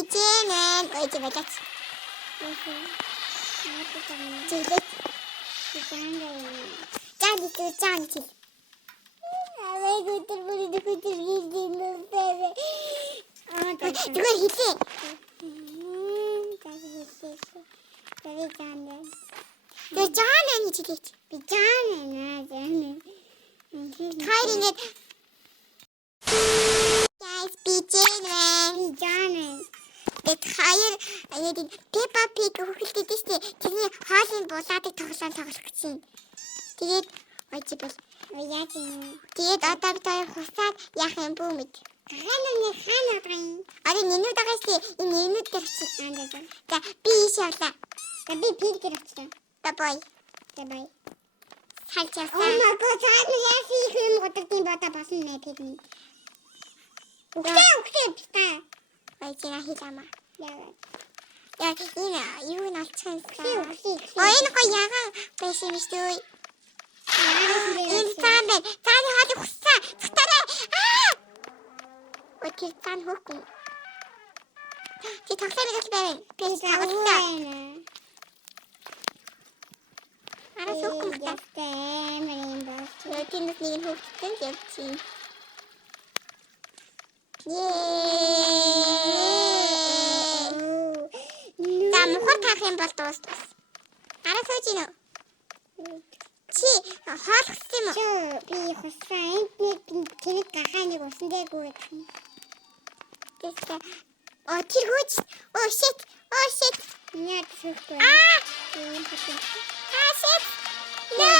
pigeon. Ой, чи болооч. Чиглэж. Жан чи. Аваа гүтэр гэрдийн нүфээ. Тэгвэл хэлээ. Тэр жан ани чилээч. Би жан наа. Хайр ингэж. Guys, pigeon. Жан. Тэд хаяр Peppa Pig хөлтөд тийштэй тэрний хоолын булаадаг тоглоом тоглох гэж байна. Тэгээд ой чи бол яаж юм. Тэгээд одоо бид хусаад яах юм бүү мэд. Хаана байна? Ари нинүүд байгаас энэ нинүүд дээр очиж байна. За би ийш явлаа. За би пиг дээр очив. За бай. Салчаа. Oh my god, цаана яах юм годгийн бодоо босно нэ пиг минь. Үхтэй. Ой чи хилама. Яг энэ юу наалцсан. Энэ гоё яга байсан шүү дээ. Энэ цаана хаалт хуссаа. Цутараа. Ой тэр цаана хөөхгүй. Чи тоглоомыг л байв. Би тоглоомоо. Ара суухгүй мөхтэй. Тэнд нэг нь хөөцсөн явчихин. Мухар таах юм бол дуустал. Араа сууж ийн үү? Чи хоол хүссэн юм уу? Би хуссаа. Энд тэнэг гахааныг усан дээгүй гэх юм. Тэсээ. Тэр хөөж. Shit. Яа тэсэхгүй. Shit. No.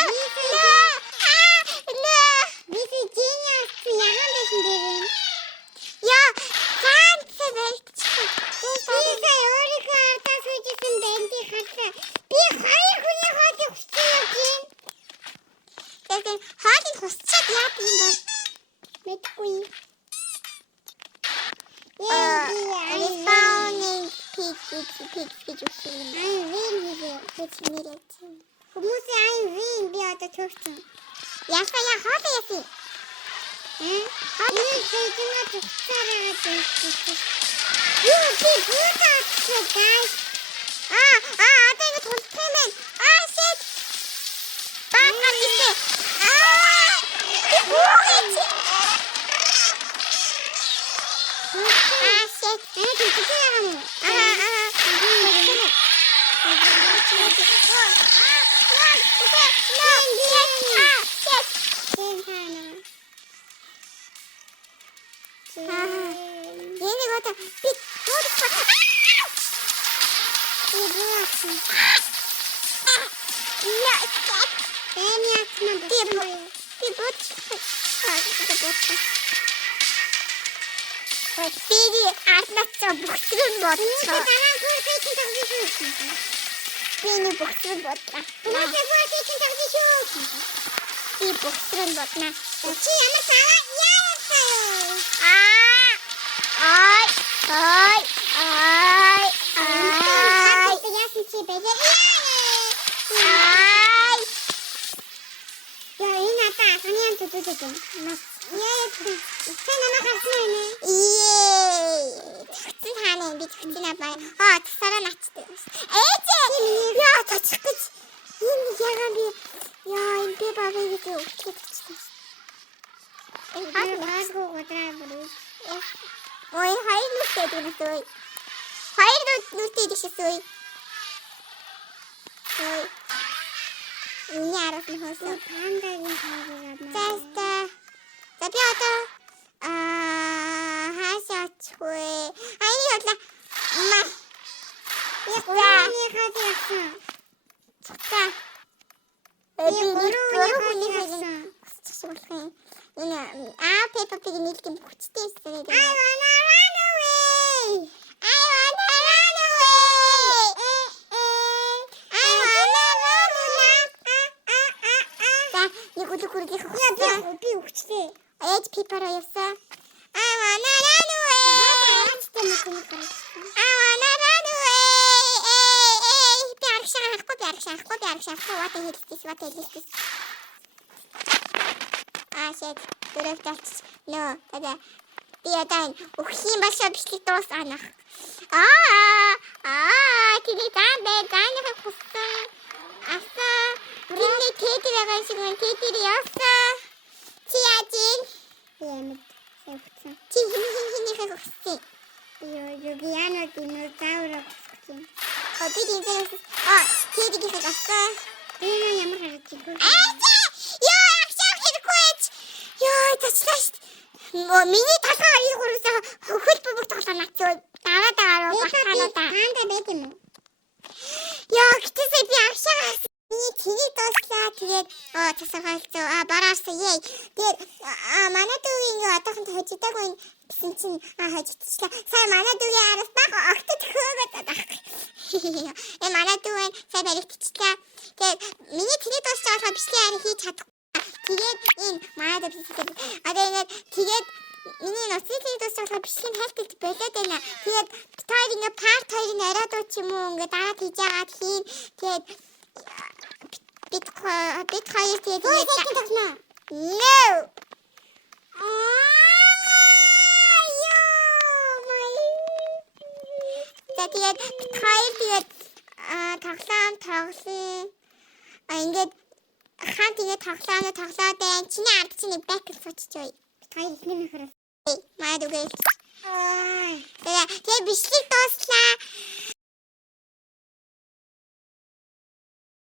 Би гениус яахан байсан дээ. Яа, цаанцаа байлтчихсан. Би өөрийнхөө ардаа суужсэн бэнди хатаа. Би хоёр хүний хоолыг хүссэн юм. Тэгээд хоолыг хүсчихэд яах юм бол мэдгүй. I found pig үсэн. Хүмүүсээ би одоо төрсөн. Ясаа хоолоо ясаа. Хоолыг хийгнээ туцаараа дээсэн. Юу би бүдаач guys. Одоо ингэ тулсан юм. Shit. Баакаа итээ. Shit. Бири атлацаа бүгдрэн бодлоо. Биний бүгдрэн бодлоо. Би бүгдрэн бодлоо. Чи ямар цаа яасан? Яасан чи бэлээ. Яа энэ атаа саний тутудсан. Яа чи намайг харсан юм ээ. Тэгсэн хаана би тэгсэн аваа. Тасараа начдаг. Яа тачих гэж. Энэ яагаад би энэ би бабыг өгчээд очсон. Хаагүй готраа бүр. Ой хайр нүртэй дүүрээ. Хайр нүртэй дэшсэй. Яарах нь хөөсөн. Пандагийн хаагаад. За би одоо хаашаачихвэ. Аяа яла. Яхааны хадсан. Цута. Би гөрөөний хадсан. Энэ Peppa Pig нэлтийн хүчтэй эсрэг. I wanna run away. Нэг үлгүргийнх хүчтэй. Би хүчтэй. Ээж Peppa-роо явсан. I wanna run away. I wanna run away. Би аргашаахгүй. What is this? Shit. Дөрөвт алч. No. Тада. Би одоо өгөх юм башаа бичлэг дуусгах. Тэгээд зааныхаа хүссэн. Асаа. Миний тэд байгаа шиг нь тэд яасан. Чи яаж ийн? Юм. Сэвцэн. Чи хинийхээ хүссэн. Яна динозавр хүссэн. Би динозавр. Тэдгийхээ гасаа. Энэ ямар харагдчих вэ? Яа, хэрэггүй. Яа, тачлаа. Миний талхаа 2-3-аас хөл бөмбөг тоглоо нацгаа. Дараа багтаанаа. Таанда байт юм уу? Яа, гэтэл би агшаагаас миний тийг дууслаа. Тэгээд тасагаалцоо. Бараарсан яа. Тэгээд манай дүүгийн одоохон хожидаагүй гэсэн чинь хожидчихлаа. Сая манай дүүгийн араас баг огтд хөөгөөд байгаа. Манай дүү сая баригдчихлаа. Тэгээд миний тийг дуусч байгаа бичлэг арай хийж чадахгүй. Тэгээд энэ манай дүү одоо ингэ тэгээд миний ноцлыг дуусгах бичлэг хайлтд болоод байна. Тэгээд хоёр ингэ парт хоёрын ариад уу ч юм уу ингэ дараа хийж яагаад хийн. Тэгээд бит хоёр тэгээд тоглоно. No. Тэгээд бит хоёр тэгээд тоглосон. Ингээд хаан тэгээд тоглоод байна. Чиний ард чинь бэк суучих ёо. Хоёр ихний хараа. Маад үгүй. Тэгээд бичлэг дууслаа.